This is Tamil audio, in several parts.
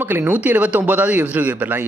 மக்கள் 179வது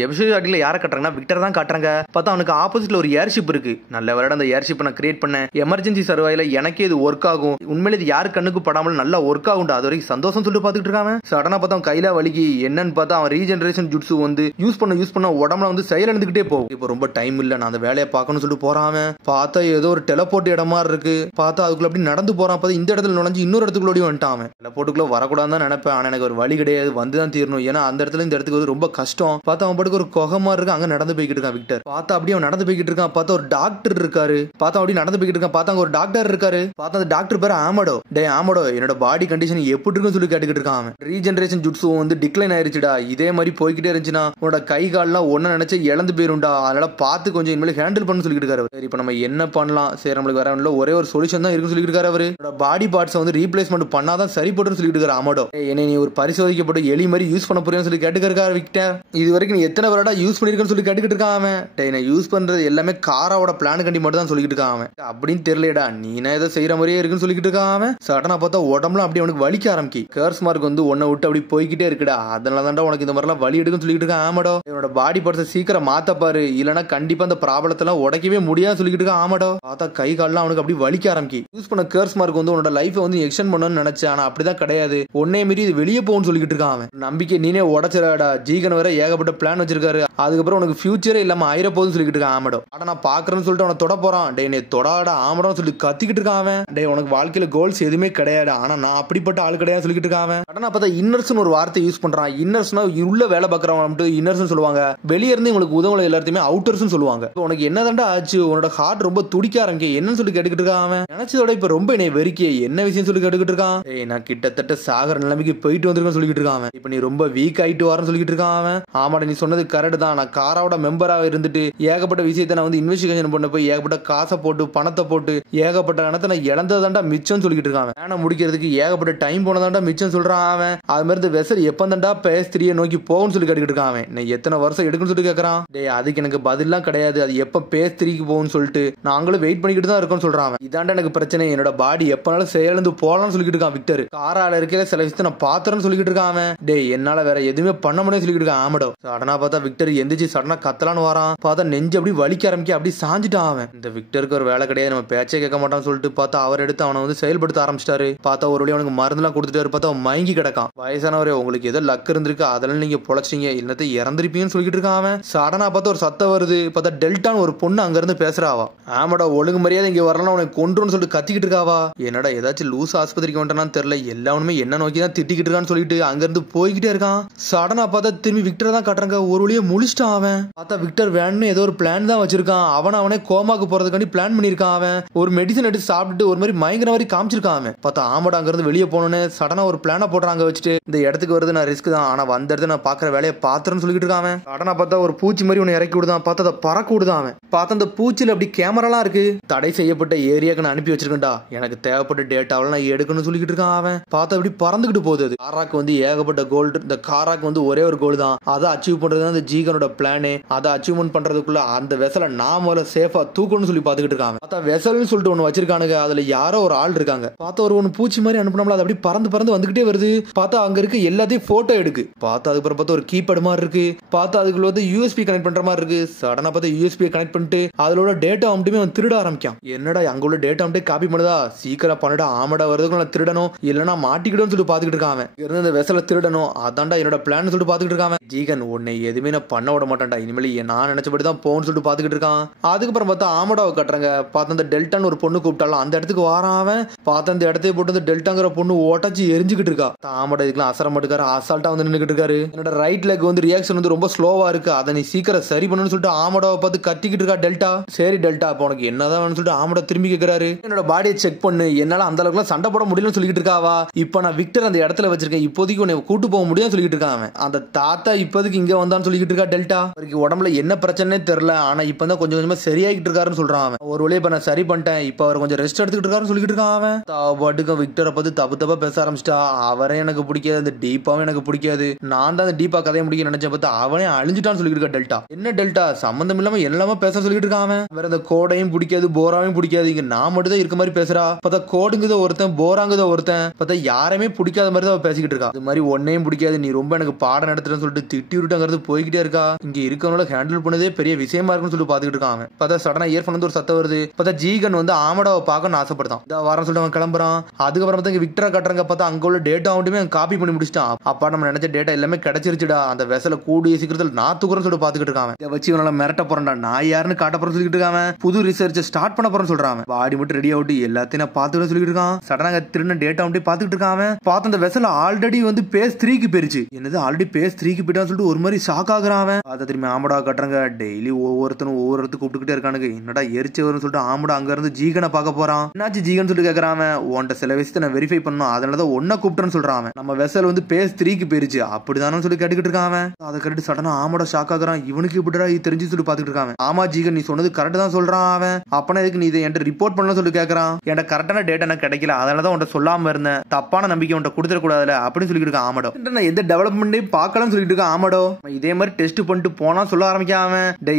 எபிசோட் அடியில் யாரை காட்டுறாங்கன்னா விக்டர் தான் காட்டுறாங்க. பார்த்தா அவனுக்கு ஆப்போசிட்ல ஒரு ஏர்ஷிப் இருக்கு. நல்ல வேலை அந்த ஏர்ஷிப் நான் கிரியேட் பண்ண எமர்ஜென்சி சர்வைல எனக்கே இது ஒர்க் ஆகும். உண்மையில இது யாரு கண்ணுக்கு படாமல் நல்லா ஒர்க் ஆகும்டா. அது வரைக்கும் சந்தோஷம் சொல்லிட்டு பாத்துட்டு இருக்காங்க. சடனா பார்த்தா அவன் கையில வலிக்கு என்னன்னு பார்த்தா அவன் ரீஜெனரேஷன் ஜுட்ஸு வந்து யூஸ் பண்ண உடம்புல வந்து செயல் எழுந்துகிட்டே போகும். இப்போ ரொம்ப டைம் இல்ல, நான் அந்த வேலையை பார்க்கணும்னு சொல்லிட்டு போறான். பார்த்தா ஏதோ ஒரு டெலபோர்ட் இடமா இருக்கு. பார்த்தா அதுக்குள்ள அப்படி நடந்து போறான். பார்த்தா இந்த இடத்துல நுழைஞ்சு இன்னொரு இடத்துக்குள்ளோடி வந்துட்டான். டெலபோர்ட்டுக்குள்ள வரக்கூடாதுன்னு நினைப்பேன். ஆனா எனக்கு ஒரு வழி கிடையாது, வந்துதான் தீரணும். ஏன்னா அந்த இடத்துல இந்த இடத்துக்கு வந்து ரொம்ப கஷ்டம். பார்த்தா அவன் பாட்டுக்கு ஒரு குகமா இருக்கு, அங்க நடந்து போய்கிட்டு இருக்கான் விக்டர். பார்த்தா அப்படியே அவன் நடந்து போய்கிட்டு இருக்கான். பார்த்தா ஒரு டாக்டர் இருக்காரு. பார்த்தா அப்படியே நடந்து போய்கிட்டு இருக்கான். பார்த்தா அங்க ஒரு டாக்டர் இருக்காரு. பார்த்தா அந்த டாக்டர் பேர் ஆமடோ. டே ஆமடோ, என்னோட பாடி கண்டிஷன் எப்படி இருக்குன்னு சொல்லி கேட்டுக்கிட்டு இருக்கான். அவன் ரீஜெனரேஷன் ஜுட்ஸு வந்து டிக்ளைன் ஆயிருச்சுடா. இதே மாதிரி போய்கிட்டே இருந்துச்சுன்னா உன்னோட கை கால்லாம் ஒன்னு நினைச்சு இழந்து போயிரும்டா. அதனால பார்த்து கொஞ்சம் இனிமேல் ஹேண்டில் பண்ணு சொல்லிட்டு இருக்காரு. சரி, இப்போ நம்ம என்ன பண்ணலாம்? சரி, நம்மளுக்கு வேற ஒரே ஒரு சொல்யூஷன் தான் இருக்குன்னு சொல்லிட்டு இருக்காரு. அவரு பாடி பார்ட்ஸ் வந்து ரீப்ளேஸ்மெண்ட் பண்ணாதான் சரிப்பட்டு சொல்லிட்டு இருக்காரு ஆமடோ. என்னை நீ ஒரு பரிசோதிக்கப்பட்டு எலி மாதிரி யூஸ் பண்ண போறியான்னு சொல்லி கேட்டுக்கிட்டு விக்டர். இது வரைக்கும் நீ எத்தனை வருடா யூஸ் பண்ணிருக்கன்னு சொல்லி கேட்டுக்கிட்டு இருக்கான். அவன் நான் யூஸ் பண்றது எல்லாமே காராவோட பிளான் கண்டி மட்டும் தான் சொல்லிட்டு இருக்கான். அவன் அப்படின்னு தெரியலடா, நீ ஏதோ செய்யற மாதிரியே இருக்குன்னு சொல்லிட்டு இருக்கான். அவன் சடனா பார்த்தா உடம்புல அப்படி அவனுக்கு வலிக்க ஆரம்பிக்கு. கர்ஸ் மார்க் வந்து உன்னை விட்டு அப்படி போய்கிட்டே இருக்குடா. அதனால தான்டா உனக்கு இந்த மாதிரிலாம் வலி எடுக்குன்னு சொல்லிட்டு இருக்கான். ஆமாடோ, என்னோட பாடி பார்ட்ஸை சீக்கிரம் மாத்த பாரு, இல்லைன்னா கண்டிப்பா அந்த ப்ராப்ளத்தெல்லாம் உடைக்கவே முடியாது சொல்லிட்டு இருக்கான். ஆமாடோ, பார்த்தா கை கால்லாம் அவனுக்கு அப்படி வலிக்க ஆரம்பிக்கு. யூஸ் பண்ண கர்ஸ் மார்க் வந்து உன்னோட லைஃபை வந்து எக்ஸ்டெண்ட் பண்ணணும்னு நினைச்சேன். ஆனா அப்படிதான் கிடையாது, ஒன்னே மீறி இது வெளியே போகும்னு சொல்லிட்டு இருக்கான். அவன் நம்பிக்கை நீனே உடச்சிடாடா. ஜீகன் வேற ஏகப்பட்ட பிளான் வச்சிருக்காரு. அதுக்கப்புறம் உனக்கு ஃபியூச்சரே இல்லாம ஆயிர போகுதுன்னு சொல்லிட்டு இருக்கான். ஆமடோ, ஆனா நான் பாக்குறேன்னு சொல்லிட்டு அவனை தொட போறான். டே நீ தொடாடா ஆமடோ சொல்லி கத்திக்கிட்டு இருக்கான். அவன் டே உனக்கு வாழ்க்கையில கோல்ஸ் எதுவுமே கிடையாது, ஆனா நான் அப்படிப்பட்ட ஆள் கிடையாது சொல்லிட்டு இருக்கான். அவன் உடனே பார்த்தா இன்னர்ஸ்னு ஒரு வார்த்தை யூஸ் பண்றான். இன்னர்ஸ்னா உள்ள வேலை பார்க்கறவங்க இன்னர்ஸ் சொல்லுவாங்க. வெளியே இருந்து உங்களுக்கு உதவுல எல்லாத்தையுமே அவுட்டர்ஸ் சொல்லுவாங்க. உனக்கு என்னதான்டா ஆச்சு? உன்னோட ஹார்ட் ரொம்ப துடிக்க ஆரம்பிக்க என்னன்னு சொல்லி கேட்டுக்கிட்டு இருக்கான். அவன் நினைச்சதோட இப்ப ரொம்ப என்னை வெறிக்க என்ன விஷயம் சொல்லி கேட்டுக்கிட்டு இருக்கான். நான் கிட்டத்தட்ட சாகர நிலைமைக்கு போயிட்டு வந்திருக்கேன் சொல்லிட்டு இருக்கான். அவன் இப்ப நீ ரொம்ப வீக் ஆயிட்டு வரன்னு சொல்லிட்டு இருக்கான். அவன் ஆமாடா, நீ சொன்னது கரெக்ட் தான். நான் காராவோட மெம்பராக இருந்துட்டு ஏகப்பட்ட விஷயத்தை நான் வந்து இன்வெஸ்டிகேஷன் பண்ண போய் ஏகப்பட்ட காசை போட்டு பணத்தை போட்டு ஏகப்பட்ட இடத்த நான் இழந்ததாண்டா மிச்சம் சொல்லிட்டு இருக்கான். வேணை முடிக்கிறதுக்கு ஏகப்பட்ட டைம் போனதாண்டா மிச்சம் சொல்றான். அவன் அது மாதிரி வெசல் எப்பந்தாண்டா PS3 நோக்கி போகும்னு சொல்லி கேட்டுக்கிட்டு இருக்கான். அவன் நான் எத்தனை வருஷம் எடுக்குன்னு சொல்லி கேட்கறான். டே அதுக்கு எனக்கு பதிலாம் கிடையாது, அது எப்ப PS3க்கு போகும்னு சொல்லிட்டு நாங்களும் வெயிட் பண்ணிக்கிட்டு தான் இருக்கோம்னு சொல்றான். இதாண்டா எனக்கு பிரச்சனை, என்னோட பாடி எப்பனாலும் செயலந்து போலாம்னு சொல்லிட்டு இருக்கான் விக்டர். காரால இருக்க சில விஷயத்தை நான் பாத்துறேன்னு சொல்லிட்டு இருக்கான். அவன் டே என்னால வேற எதுவுமே பண்ண முடியாது சொல்லிட்டு இருக்கான். ஆமடோ, சடனா பார்த்தா விக்டர் எந்திரிச்சு சடனா கத்தலான்னு வரான். பார்த்தா நெஞ்சு அப்படி வலிக்க ஆரம்பிக்க அப்படி சாஞ்சிட்டான். அவன் இந்த விக்டருக்கு ஒரு வேலை கிடையாது, நம்ம பேச்சே கேட்க மாட்டான்னு சொல்லிட்டு பார்த்தா அவர் எடுத்து அவனை வந்து செயல்படுத்த ஆரம்பிச்சிட்டாரு. பார்த்தா ஒரு வழி அவனுக்கு மருந்துலாம் கொடுத்துட்டாரு. பார்த்தா அவன் மயங்கி கிடக்கான். வயசானவரே, உங்களுக்கு ஏதோ லக் இருந்திருக்கு, அதெல்லாம் நீங்க பொழைச்சிங்க, இல்லத்தை இறந்திருப்பீங்கன்னு சொல்லிட்டு இருக்கான். அவன் சடனா பார்த்தா ஒரு சத்தம் வருது. பார்த்தா டெல்டான்னு ஒரு பொண்ணு அங்க இருந்து பேசுறாவா. ஆமாடா, ஒழுங்கு மரியாதை இங்க வரலாம், உனக்கு கொன்றுன்னு சொல்லிட்டு கத்திக்கிட்டு இருக்காவா. என்னடா ஏதாச்சும் லூஸ் ஆஸ்பத்திரிக்கு வந்துட்டான்னு தெரியல, எல்லாருமே என்ன நோக்கி தான் திட்டிக்கிட்டு இருக்கான்னு சொல்லிட்டு அங்க இருந்து போய்கிட்டே இருக்கான். சடனா பார்த்தா திரும்பி விக்டர் தான் காட்டுறாங்க. ஒரு வழியை முழிச்சிட்டான். அவன் பார்த்தா விக்டர் வேணும்னு ஏதோ ஒரு பிளான் தான் வச்சிருக்கான். அவனே கோமாக்கு போறதுக்காண்டி பிளான் பண்ணிருக்கான். அவன் ஒரு மெடிசன் எடுத்து சாப்பிட்டுட்டு ஒரு மாதிரி மயங்கிற மாதிரி காமிச்சிருக்கான். அவன் பார்த்தா ஆமாடா அங்க இருந்து வெளியே போனோன்னு சடனா ஒரு பிளான போடுறாங்க வச்சுட்டு, இந்த இடத்துக்கு வருது நான் ரிஸ்க் தான், ஆனா வந்த இடத்துல நான் பாக்குற வேலையை பாத்துறேன்னு சொல்லிட்டு இருக்கான். அவன் சடனா பார்த்தா ஒரு பூச்சி மாதிரி ஒன்னு இறக்கி விடுதான். பார்த்தா அதை பறக்க விடுதான். அவன் பார்த்தா அந்த பூச்சியில அப்படி கேமராலாம் இருக்கு. தடை செய்யப்பட்ட ஏரியாக்கு நான் அனுப்பி வச்சிருக்கேன்டா, எனக்கு தேவைப்பட்ட டேட்டாவெல்லாம் நான் எடுக்கணும்னு சொல்லிட்டு இருக்கான். அவன் பார்த்தா அப்படி பறந்துகிட்டு போகுது. காராக்கு வந்து ஏகப்பட்ட கோல்டு, இந்த காராக்கு வந்து ஒரே ஒரு கோல் தான், அதை அச்சீவ் பண்றது அந்த ஜீகனோட பிளானே. அதை அச்சீவ்மெண்ட் பண்றதுக்குள்ள அந்த வெசலை நான் முதல்ல சேஃபா தூக்கணும்னு சொல்லி பாத்துக்கிட்டு இருக்காங்க. பார்த்தா வெசல்னு சொல்லிட்டு ஒன்னு வச்சிருக்கானுங்க, அதுல யாரோ ஒரு ஆள் இருக்காங்க. பார்த்தா ஒரு ஒன்னு பூச்சி மாதிரி அனுப்பினோம்ல, அது அப்படி பறந்து வந்துகிட்டே வருது. பார்த்தா அங்க இருக்க எல்லாத்தையும் போட்டோ எடுக்கு. பார்த்தா அதுக்கப்புறம் பார்த்தா ஒரு கீபேட் மாதிரி இருக்கு. பார்த்தா அதுக்குள்ள வந்து USB கனெக்ட் பண்ற மாதிரி இருக்கு. சடனா பார்த்தா USB கனெக்ட் பண்ணிட்டு அதோட டேட்டா மட்டுமே அவன் திருட ஆரம்பிக்கான். என்னடா அங்க உள்ள டேட்டா மட்டும் காப்பி பண்ணுதா, சீக்கிரம் பண்ணடா, ஆமடா வருதுக்கு நான் திருடணும், இல்லைன்னா மாட்டிக்கிடும் சொல்லிட்டு பாத்துக்கிட்டு இருக்கான். இருந்து இந்த வெசல திருடணும், அதான்டா என்னோட பிளான் சொல்லிட்டு பாத்துக்கிட்டு இருக்கான். ஜீகன் உன்னை எதுவுமே நான் பண்ண விட மாட்டேன்டா, இனிமேல் நான் நினைச்சபடி தான் போன்னு சொல்லிட்டு பாத்துக்கிட்டு இருக்கான். அதுக்கப்புறம் பார்த்தா ஆமடாவை கட்டுறாங்க. பார்த்தா அந்த டெல்டான்னு ஒரு பொண்ணு கூப்பிட்டாலும் அந்த இடத்துக்கு வாரான். அவன் பார்த்தா அந்த இடத்தையே போட்டு அந்த டெல்டாங்கிற பொண்ணு ஓட்டாச்சு எரிஞ்சுக்கிட்டு இருக்கா. ஆமடா இதுக்கெல்லாம் அசர மாட்டுக்காரு, அசால்ட்டா வந்து நின்றுகிட்டு இருக்காரு. என்னோட ரைட் லெக் வந்து ரியாக்ஷன் வந்து ரொம்ப ஸ்லோவா இருக்கு, அதை நீ சீக்கிரம் சரி பண்ணணும்னு சொல்லிட்டு ஆமடாவை பார்த்து கத்திக்கிட்டு இருக்கா டெல்டா. சரி டெல்டா, அப்ப உனக்கு என்னதான் வேணும்னு சொல்லிட்டு ஆமடா திரும்பி கேட்கிறாரு. என்னோட பாடியை செக் பண்ணு, என்னால அந்த அளவுக்கு சண்டை போட முடியலன்னு சொல்லிட்டு இருக்காவா. இப்ப நான் விக்டர் அந்த இடத்துல வச்சிருக்கேன், இப்போதைக்கு உன்னை கூட்டு போக முடியும்னு சொல்லிட்டு இருக்கான். அந்த தாத்தா இப்போதைக்கு இங்க வந்தான்னு சொல்லிட்டு இருக்கா டெல்டா. அவருக்கு உடம்புல என்ன பிரச்சனை தெரியல, ஆனா இப்பதான் கொஞ்சம் கொஞ்சமா சரியாகிட்டு இருக்காருன்னு சொல்றான். அவன் ஒரு வழியை இப்ப நான் சரி பண்ணிட்டேன், இப்ப அவர் கொஞ்சம் ரெஸ்ட் எடுத்துக்கிட்டு இருக்காருன்னு சொல்லிட்டு இருக்கான். அவன் பாட்டுக்கு விக்டரை பார்த்து தப்பு பேச ஆரம்பிச்சிட்டா. அவரே எனக்கு பிடிக்காது, அந்த டீப்பாவும் எனக்கு பிடிக்காது, நான் தான் அந்த டீப்பா கதையை முடிக்க நினைச்ச பார்த்து அவனே அழிஞ்சிட்டான்னு சொல்லிட்டு இருக்கா டெல்டா. என்ன டெல்டா சம்பந்தம் இல்லாம எல்லாமே பேச சொல்லிட்டு இருக்கான். வேற அந்த கோடையும் பிடிக்காது, போராவையும் பிடிக்காது, இங்க நான் மட்டும் தான் இருக்க மாதிரி பேசுறா. பார்த்தா கோடுங்குதோ ஒருத்தன், போராங்குதோ ஒருத்தன், பார்த்தா யாருமே பிடிக்காத மாதிரி தான் பேசிக்கிட்டு இருக்கா. இது மாதிரி ஒன்னையும் பிடிக்காது, நீ ரொம்ப எனக்கு பாடம் நடத்துறேன்னு சொல்லிட்டு திட்டி விட்டுங்கிறது போய்கிட்டே இருக்கா. இங்க இருக்கவங்கள ஹேண்டில் பண்ணதே பெரிய விஷயமா இருக்குன்னு சொல்லி பாத்துக்கிட்டு இருக்காங்க. பார்த்தா சடனா இயர்போன் வந்து ஒரு சத்தம் வருது. பார்த்தா ஜீகன் வந்து ஆமடாவை பார்க்கணும்னு ஆசைப்படுதான். இந்த வாரம் சொல்லிட்டு அவன் கிளம்புறான். அதுக்கப்புறம் பார்த்தா விக்டரை கட்டுறாங்க. பார்த்தா அங்க உள்ள டேட்டா மட்டுமே காப்பி பண்ணி முடிச்சிட்டான். அப்பா நம்ம நினைச்ச டேட்டா எல்லாமே கிடைச்சிருச்சுடா. அந்த வெசல கூடிய சீக்கிரத்தில் நான் தூக்குறேன்னு சொல்லிட்டு பாத்துக்கிட்டு இருக்காங்க. இதை வச்சு இவனால மிரட்ட போறேன்டா, நான் யாருன்னு காட்ட போறேன்னு சொல்லிட்டு இருக்காங்க. புது ரிசர்ச் ஸ்டார்ட் பண்ண போறேன்னு சொல்றாங்க. பாடி மட்டும் ரெடி ஆகிட்டு எல்லாத்தையும் நான் பாத்துக்கிட்டு சொல்லிட்டு இருக்கான். சடனாக திருந டேட்டா மட்டும் பாத்துக்கிட்டு இருக்காங்க. பார்த்த அந்த வெசல ஆல்ரெடி வந்து பேஸ் 3க்கு போயிருச்சு. என்னது ஆல்ரெடி பேஸ் 3க்கு போயிட்டான்னு சொல்லிட்டு ஒரு மாதிரி ஷாக் ஆகுறான். அதை திரும்பி ஆமடா கட்டுறாங்க. டெய்லி ஒவ்வொருத்தரும் ஒவ்வொரு இடத்துக்கு கூப்பிட்டுக்கிட்டே இருக்கானுங்க. என்னடா எரிச்சு வரும்னு சொல்லிட்டு ஆமடா அங்க இருந்து ஜீகனை பார்க்க போறான். என்னாச்சு ஜீகன் சொல்லிட்டு கேக்குறான். உன்ட்ட சில விஷயத்தை நான் வெரிஃபை பண்ணணும், அதனாலதான் ஒன்ன கூப்பிட்டேன்னு சொல்றான். நம்ம வெசல் வந்து பேஸ் 3க்கு போயிருச்சு அப்படிதானு சொல்லி கேட்டுக்கிட்டு இருக்கான். அதை கேட்டு சடனா ஆமடா ஷாக் ஆகுறான். இவனுக்கு இப்படிடா இது தெரிஞ்சு சொல்லி பாத்துக்கிட்டு இருக்காங்க. ஆமா ஜீகன் நீ சொன்னது கரெக்ட் தான் சொல்றான். அவன் அப்பனா எதுக்கு நீ இதை என்கிட்ட ரிப்போர்ட் பண்ணலாம் சொல்லி கேட்கறான். என்கிட்ட கரெக்டான டேட்டா எனக்கு கிடைக்கல, அதனாலதான் உன்ட்ட சொல்லாம இருந்தேன், தப்பான நம்பிக்கை உன்ட்ட கொடுத்துட கூடாதுல அப்படின்னு சொல்லிட்டு இருக்கான் ஆமடோ. நான் எந்த டெவலப்மெண்ட்டையும் பார்க்கலாம்னு சொல்லிட்டு இருக்கான் ஆமடோ. இதே மாதிரி டெஸ்ட் பண்ணிட்டு போனா சொல்ல ஆரம்பிக்காம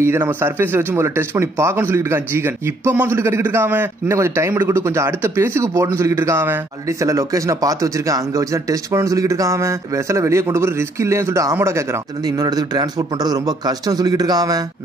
இதை நம்ம சர்ஃபேஸ் வச்சு முதல்ல டெஸ்ட் பண்ணி பார்க்கணும்னு சொல்லிட்டு இருக்கான் ஜீகன். இப்பமா சொல்லி கேட்டுக்கிட்டு இருக்கான். இன்னும் கொஞ்சம் டைம் எடுக்கட்டும், கொஞ்சம் அடுத்த பேஸுக்கு போடணும்னு சொல்லிட்டு இருக்கான். ஆல்ரெடி சில லொகேஷனை பார்த்து வச்சிருக்கேன், அங்க வச்சு தான் டெஸ்ட் பண்ணணும்னு சொல்லிட்டு இருக்கான். வெசல வெளியே கொண்டு போய் ரிஸ்க் இல்லைன்னு சொல்லிட்டு ஆமடோ கேட்கறான். இதுல இருந்து இன்னொரு இடத்துக்கு டிரான்ஸ்போர்ட் பண்றது ரொம்ப கஷ்டம் சொல்லிட்டு இருக்கான்.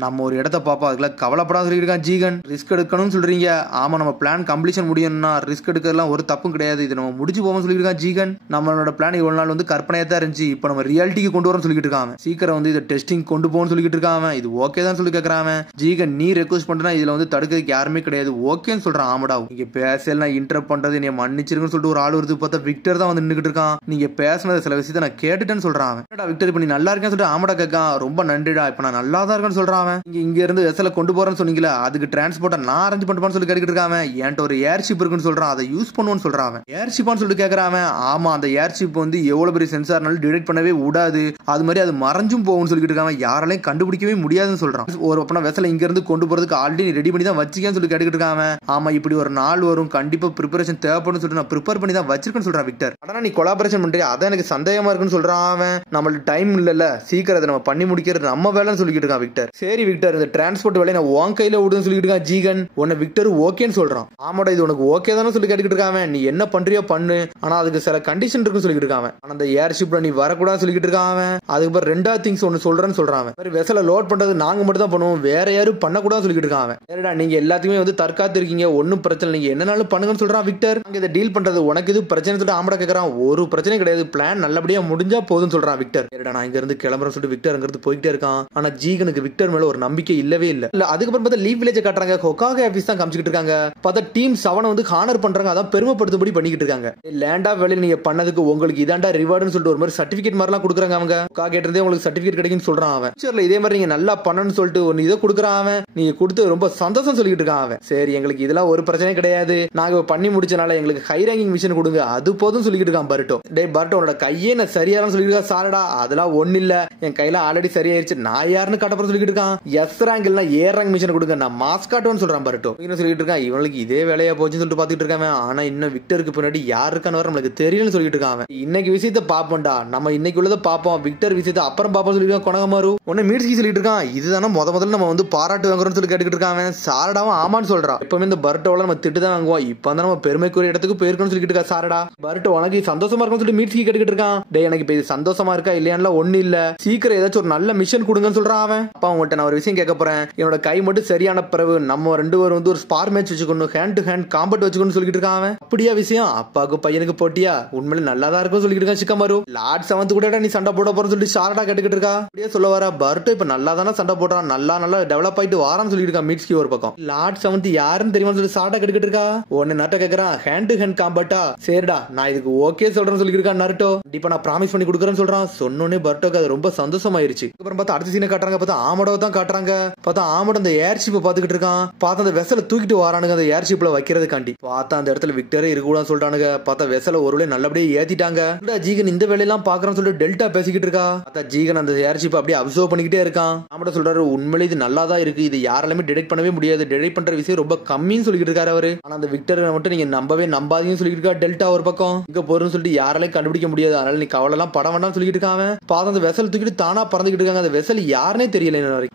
நம்ம ஒரு இடத்த பாப்போம், அதுல கவலைப்படாத சொல்லிட்டு இருக்கான் ஜீகன். ரிஸ்க் எடுக்கணும்னு சொல்றீங்க, ஆமா நம்ம பிளான் கம்ப்ளீஷன் முடியணும்னா ரிஸ்க் எடுக்கிறதுலாம் ஒரு தப்பும் கிடையாது, இது நம்ம முடிச்சு போவோம் சொல்லியிருக்கான் ஜீகன். நம்மளோட பிளான் இவ்வளவு நாள் வந்து கற்பனையா தான் இருந்துச்சு, இப்போ நம்ம ரியாலிட்டிக்கு கொண்டு வரோம்னு சொல்லிட்டு இருக்காங்க. சீக்கிரம் வந்து இதை டெஸ்டிங் கொண்டு போகணும்னு சொல்லிட்டு இருக்காங்க. இது ஓகே தான் சொல்லி கேட்கறான் ஜீகன். நீ ரெக்வஸ்ட் பண்றா இதுல வந்து தடுக்கிறதுக்கு யாருமே கிடையாது, ஓகேன்னு சொல்றான் ஆமடா. நீங்க பேசல இன்டரப்ட் பண்றது நீ மன்னிச்சிருக்குன்னு சொல்லிட்டு ஒரு ஆள் வருது. பார்த்தா விக்டர் தான் வந்து நின்னுட்டு இருக்கான். நீங்க பேசினது சில விஷயத்தை நான் கேட்டுட்டேன்னு சொல்றான். விக்டர் இப்ப நீ நல்லா இருக்கேன்னு சொல்லிட்டு ஆமடா கேட்கான். ரொம்ப நன்றிடா, இப்ப நான் நல்லா தான் இருக்கேன்னு சொல்றான். இங்க இருந்து வெசல கொண்டு போறேன்னு சொன்னீங்களா, அதுக்கு டிரான்ஸ்போர்ட்டை நான் அரேஞ்ச் பண்ணுவேன்னு சொல்லி கேட்டுக்கிட்டு இருக்கான். என்கிட்ட ஒரு ஏர்ஷிப் இருக்குன்னு சொல்றான், அதை யூஸ் பண்ணுவோன்னு சொல்றான். ஏர்ஷிப்பான்னு சொல்லிட்டு கேட்கறான். ஆமா அந்த ஏர்ஷிப் வந்து எவ்வளவு பெரிய சென்சார்னாலும் டிடெக்ட் பண்ணவே விடாது, அது மாதிரி அது மறைஞ்சும் போகும்னு சொல்லிட்டு இருக்கான். யாராலையும் கண்டுபிடிக்கவே முடியாதுன்னு சொல்றான். ஒரு அப்பனா வெசல இங்க இருந்து கொண்டு போறதுக்கு ஆல்ரெடி ரெடி பண்ணி தான் வச்சிக்கன்னு சொல்லி கேட்டுக்கிட்டு இருக்கான். ஆமா இப்படி ஒரு நாள் வரும், கண்டிப்பா ப்ரிப்பரேஷன் தேவைப்படும் சொல்லிட்டு நான் ப்ரிப்பேர் பண்ணி தான் வச்சிருக்கேன்னு சொல்றான் விக்டர். ஆனா நீ கொலாபரேஷன் பண்றியா, அதான் எனக்கு சந்தேகமா இருக்குன்னு சொல்றான். நம்மளுக்கு டைம் இல்லல, சீக்கிரம் அதை நம்ம பண்ணி முடிக்கிறது நம்ம வேலைன்னு சொல்லிட்டு இருக்கான் விக்டர். சரி விக்டர் இந்த டிரான்ஸ்போர்ட் வேலையை நான் உன் கையில விடுன்னு சொல்லிட்டு இருக்கான் ஜீகன். உன்னை விக்டர் ஓகேன்னு சொல்றான். ஆமாடா இது உனக்கு ஓகே தானே சொல்லி கேட்டுக்கிட்டு இருக்கான். நீ என்ன பண்றியோ பண்ணு, ஆனா அதுக்கு சில கண்டிஷன் இருக்குன்னு சொல்லிட்டு இருக்கான். ஆனா அந்த ஏர்ஷிப்ல நீ வரக்கூடாதுன்னு சொல்லிட்டு இருக்கான். அதுக்கப்புறம் ரெண்டாவது திங்ஸ் ஒன்னு சொல்றேன்னு சொல்றான். வெசல லோட் பண்றது நாங்க மட்டும் தான் பண்ணுவோம், வேற யாரும் பண்ணக்கூடாதுன்னு சொல்லிட்டு இருக்கான். சரிடா நீங்க எல்லாத்துக்குமே வந்து தற்காத்து இருக்கீங்க, ஒன்னும் பிரச்சனை, நீங்க என்னனாலும் பண்ணுங்கன்னு சொல்றான் விக்டர். அங்க இதை டீல் பண்றது உனக்கு இது பிரச்சனை சொல்லிட்டு ஆமடா கேட்கறான். ஒரு பிரச்சனை கிடையாது, பிளான் நல்லபடியா முடிஞ்சா போதும்னு சொல்றான் விக்டர். சரிடா நான் இங்க இருந்து கிளம்புறேன்னு சொல்லிட்டு விக்டர் அங்க இருந்து போயிட்டே இருக்கான். ஆனா ஜீகனுக்கு விக்டர் மேல ஒரு நம்பிக்கை இல்லவே இல்ல. அதுக்கப்புறம் பார்த்தா லீவ் வில்லேஜ் காட்டுறாங்க. ஹொகாகே ஆபீஸ் தான் காமிச்சிட்டு இருக்காங்க. பார்த்தா டீம் 7 வந்து ஹானர் பண்றாங்க, அதான் பெருமைப்படுத்தபடி பண்ணிக்கிட்டு இருக்காங்க. லேண்ட் ஆஃப் வேலையில நீங்க பண்ணதுக்கு உங்களுக்கு இதாண்டா ரிவார்டுன்னு சொல்லிட்டு ஒரு மாதிரி சர்டிபிகேட் மாதிரிலாம் கொடுக்குறாங்க. அவங்க ஹொகாகே இருந்தே உங்களுக்கு சர்டிபிகேட் கிடைக்குன்னு சொல்றான். அவன் ஃபியூச்சர்ல இதே மாதிரி நீங்க நல்லா பண்ணணும்னு சொல்லிட்டு ஒன்னு இதை கொடுக்குறான். அவன் நீங்க கொடுத்து ரொம்ப சந்தோஷம் சொல்லிட்டு இருக்கான். அவன் சரி எங்களுக்கு இதெல்லாம் ஒரு பிரச்சனையும் கிடையாது, நாங்க பண்ணி முடிச்சனால எங்களுக்கு ஹை ரேங்கிங் மிஷன் கொடுங்க, அது போதும் சொல்லிட்டு இருக்கான் பர்ட்டோ. டே பர்ட்டோ உன்னோட கையே நான் சரியானு சொல்லிட்டு இருக்கா. சாரடா அதெல்லாம் ஒண்ணு இல்ல, என் கையில ஆல்ரெடி சரியாயிருச்சு, நான் யாருன்னு காட்டப்பறம் சொல்லிட்டு இருக்கான். எஸ் ரேங்க் இல்ல ஏ ரேங்க் மிஷன் கொடுங்க, நான் மாஸ் காட்டுவேன்னு சொல்றான் பர்ட்டோ. சொல்லிட்டு இருக்கான். இவங்களுக்கு இதே வேலையா போச்சுன்னு சொல்லிட்டு பாத்துட்டு இருக்கான். ஆனா இன்னும் விக்டருக்கு பின்னாடி யாரு இருக்கான்னு நம்மளுக்கு தெரியலன்னு சொல்லிட்டு இருக்கான். இன்னைக்கு விஷயத்த பாப்போம்டா, நம்ம இன்னைக்கு உள்ளதை பாப்போம், விக்டர் விஷயத்த அப்புறம் பாப்போம் சொல்லிட்டு கொணகமாரு உன்னை மீட்சி சொல்லிட்டு இருக்கான். இதுதானே முதல்ல நம்ம வந்து பாராட்டு வாங்குறோம்னு சொல்லி கேட்டுக்கிட்டு இருக்கான். சாரடாவும் ஆமான்னு சொல்றான். எப்பவுமே இந்த பர்ட்டோல நம்ம திட்டு தான் வாங்குவோம், இப்ப வந்து நம்ம பெருமைக்குரிய இடத்துக்கு போயிருக்கோம்னு சொல்லிட்டு இருக்கா. சாரடா பர்ட்டோ உனக்கு சந்தோஷமா இருக்கும்னு சொல்லி மீட்சி கேட்டுக்கிட்டு இருக்கான். டே எனக்கு இப்ப இது சந்தோஷமா இருக்கா இல்லையான்னு ஒண்ணு இல்ல, சீக்கிரம் ஏதாச்சும் ஒரு நல்ல மிஷன் கொடுங்கன்னு சொல்றான். அவன் அப்பா உங்கள்கிட்ட நான் ஒரு விஷயம் கேட்க போறேன், என்னோட கை மட்டும் சரியான பிறகு நம்ம 2 பேரும் வந்து ஒரு ஸ்பார் மேட்ச் வச்சுக்கணும், ஹேண்ட் டு ஹேண்ட் காம்பட் வச்சுக்கணும்னு சொல்லிட்டு இருக்கான். அப்படியா விஷயம், அப்பாவுக்கு பையனுக்கு போட்டியா, உண்மையில நல்லாதான் இருக்கும் சொல்லிட்டு இருக்கான். சிக்கமாரு லார்ட் 7 கூட நீ சண்டை போட போறன்னு சொல்லி சாரடா கேட்டுக்கிட்டு இருக்கா. அப்படியே சொல்ல வர பர்ட்டோ இப்ப நல்லா தானே சண்டை போடுறான், நல்லா டெவலப் ஆயிட்டு வாரான்னு சொல்லிட்டு இருக்கான். மீட்ஸ்கி ஒரு பக்கம் லார்ட் 7 யாருன்னு தெரியுமா சொல்லி சாரடா கேட்டுக்கிட்டு இருக்கா. ஒன்னு நட்ட கேக்குறான் ஹேண்ட் டு ஹேண்ட் காம்பட்டா, சரிடா நான் இதுக்கு ஓகே சொல்றேன்னு சொல்லிட்டு இருக்கான். நருட்டோ இப்ப நான் ப்ராமிஸ் பண்ணி கொடுக்குறேன்னு சொல்றான். சொன்னோனே பர்ட்டோக்கு அது ரொம்ப சந்தோஷமாயிருச்சு. அப்புறம் பார்த்தா அடுத்த சீனை காட்டுறாங்க. பார்த்தா ஆமடோ தான் காட்டுறாங்க. பார்த்தா ஆமடோ அந்த ஏர்ஷிப்பை பாத்துக்கிட்டு இருக்கான். பார்த்தா அந்த வெசல தூக்கிட்டு வரானுங்க அந்த ஏர்ஷிப்ல வைக்கிறதுக்காண்டி. பார்த்தா அந்த இடத்துல விக்டரே இருக்கக்கூடாதுன்னு சொல்றானுங்க. பார்த்தா வெசல ஒருவேளை நல்லபடியே ஏத்திட்டாங்க. ஜீகன் இந்த வேலையெல்லாம் பாக்குறான்னு சொல்லிட்டு டெல்டா பேசிக்கிட்டு இருக்கா. பார்த்தா ஜீகன் அந்த ஏர்ஷிப் அப்படியே அப்சர்வ் பண்ணிக்கிட்டே இருக்கான். ஆமடோ சொல்றாரு உண்மையிலே இது நல்லா தான் இருக்கு, இது யாராலுமே டிடெக்ட் பண்ணவே முடியாது, டிடெக்ட் பண்ற விஷயம் ரொம்ப கம்மின்னு சொல்லிட்டு இருக்காரு அவரு. ஆனா அந்த விக்டர் மட்டும் நீங்க நம்பாதீங்கன்னு சொல்லிட்டு இருக்கா. டெல்டா ஒரு பக்கம் இங்க போறன்னு சொல்லிட்டு யாராலையும் கண்டுபிடிக்க முடியாது, அதனால நீ கவலை எல்லாம் பட வேண்டாம்னு சொல்லிட்டு இருக்காங்க. பார்த்தா அந்த வெசல் தூக்கிட்டு தானா பறந்துகிட்டு இருக்காங்க. அந்த வெசல் யாருன்னே தெரியல.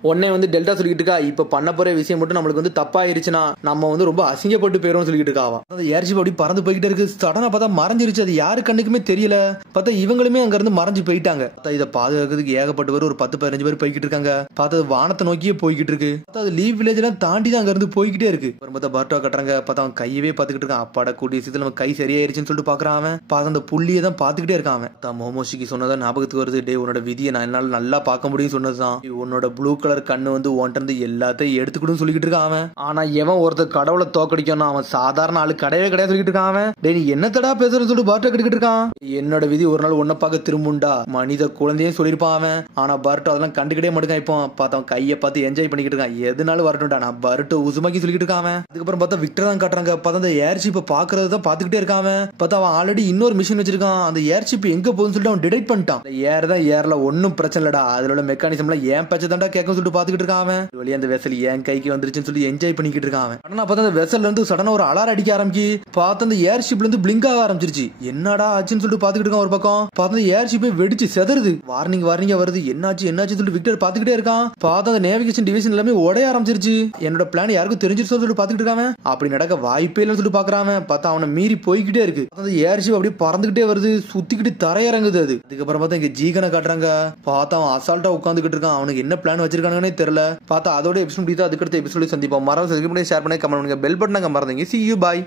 உடனே வந்து டெல்டா சொல்லிட்டு இருக்கா, இப்ப பண்ண போற விஷயம் மட்டும் நம்மளுக்கு வந்து தப்பாயிருச்சுன்னா நம்ம வந்து ரொம்ப அசிங்கப்பட்டு போயிரும் சொல்லிட்டு இருக்காவா. அந்த ஏர்ஷிப் அப்படி பறந்து போய்கிட்டே இருக்கு. சடனா பார்த்தா மறைஞ்சிருச்சு, அது யாரு கண்ணுக்குமே தெரியல. பார்த்தா இவங்களுமே அங்க இருந்து மறைஞ்சு மறைஞ்சு போயிட்டாங்க. இதை பாதுகாக்கிறதுக்கு ஏகப்பட்ட பேர் ஒரு 10-15 பேர் போய்கிட்டு இருக்காங்க. பார்த்தா வானத்தை நோக்கியே போய்கிட்டு இருக்கு. அது லீவ் வில்லேஜ் எல்லாம் தாண்டி தான் அங்க இருந்து போய்கிட்டே இருக்கு. பார்த்தா பர்ட்டோ கட்டுறாங்க. பார்த்தா அவன் கையவே பாத்துக்கிட்டு இருக்கான். அப்பாட கூடிய சீக்கிரம் நம்ம கை சரியாயிருச்சுன்னு சொல்லிட்டு பாக்குறான். அவன் பார்த்த அந்த புள்ளியை தான் பாத்துக்கிட்டே இருக்கான். அவன் மோமோஷிக்கு சொன்னதான் ஞாபகத்துக்கு வருது. டே உன்னோட விதியை நான் என்னால நல்லா பார்க்க முடியும் சொன்னதுதான். உன்னோட ப்ளூ கலர் கண்ணு வந்து ஒன்ட்டு எல்லாத்தையும் எடுத்துக்கிட்டு சொல்லிக்கிட்டு இருக்கான் அவன். ஆனா எவன் ஒருத்தர் கடவுளை தோக்கடிக்கணும் அவன் சாதாரண ஆளு கிடையவே கிடையாது சொல்லிட்டு இருக்கான் அவன். டே நீ என்னத்தடா பேசுறன்னு சொல்லிட்டு பர்ட்டோ கிட்டு இருக்கான். என்னோட விதி ஒரு நாள் உன்ன பார்க்க திரும்புண்டா மனித குழந்தையும் சொல்லிருப்பான் அவன். ஆனா பர்ட்டோ அதெல்லாம் கண்டுக்கிட்டே மாட்டேங்க. இப்போ பார்த்தா கையை பார்த்து என்ஜாய் பண்ணிக்கிட்டு இருக்கான். எதுனாலும் வரட்டும்டா நான் பர்ட்டோ உசுமாக்கி சொல்லிட்டு இருக்கான். அதுக்கப்புறம் பார்த்தா விக்டர் தான் காட்டுறாங்க. பார்த்தா அந்த ஏர்ஷிப்பை பாக்குறது தான் பாத்துக்கிட்டே இருக்கான். பார்த்தா அவன் ஆல்ரெடி இன்னொரு மிஷின் வச்சிருக்கான். அந்த ஏர்ஷிப் எங்க போகுதுன்னு சொல்லிட்டு அவன் டிடெக்ட் பண்ணிட்டான். ஏர்ல ஒன்னும் பிரச்சனை இல்லடா, அதுல உள்ள மெக்கானிசம்ல ஏன் பேச்ச தாண்டா கேட்கும் சொல்லிட்டு பாத்துக்கிட்டு இருக்கான். அவன் வெளியே அந்த வெசல் என் கைக்கு வந்துருச்சுன்னு சொல்லி என்ஜாய் பண்ணிக்கிட்டு இருக்கான். ஆனா பார்த்தா அந்த வெசல்ல இருந்து சடனா ஒரு அலாரம் அடிக்க ஆரம்பிச்சு பார்த்து அந்த ஏர்ஷிப்ல இருந்து பிளிங்க் ஆக ஆரம்பிச்சிருச்சு. என்னடா ஆச்சுன்னு சொல்லிட்டு பாத்துக்கிட்டு இருக்கான். ஒரு பக்கம் பார்த்தா ஏர்ஷிப்பை வெடிச்சு செதறுது. வார்னிங் வருது. என்னாச்சுன்னு சொல்லிட்டு விக்டர் பாத்துக்கிட்டே இருக்கான். பார்த்தா அந்த நேவிகேஷன் டிவிஷன் எல்லாமே உடைய ஆரம்பிச்சிருச்சு. என்னோட பிளான் யாருக்கும் தெரிஞ்சிருச்சு சொல்லிட்டு பாத்துக்கிட்டு இருக்கான். அப்படி நடக்க வாய்ப்பே இல்லைன்னு சொல்லிட்டு பாக்குறான். பார்த்தா அவனை மீறி போய்கிட்டே இருக்கு. அந்த ஏர்ஷிப் அப்படியே பறந்துகிட்டே வருது, சுத்திக்கிட்டு தரையிறங்குது. அது அதுக்கப்புறம் பார்த்தா இங்க ஜீகனை காட்டுறாங்க. பார்த்தா அவன் அசால்ட்டா உட்காந்துக்கிட்டு இருக்கான். அவனுக்கு என்ன பிளான் வச்சிருக்கானே தெரியல. பார்த்தா அதோட எபிசோட் முடியுது. அதுக்கடுத்த எபிசோட சந்திப்போம். மறந்து ஷேர் பண்ணி கமெண்ட் பண்ணுங்க. பெல் பட்டனை மறந்துங்க. See you, bye.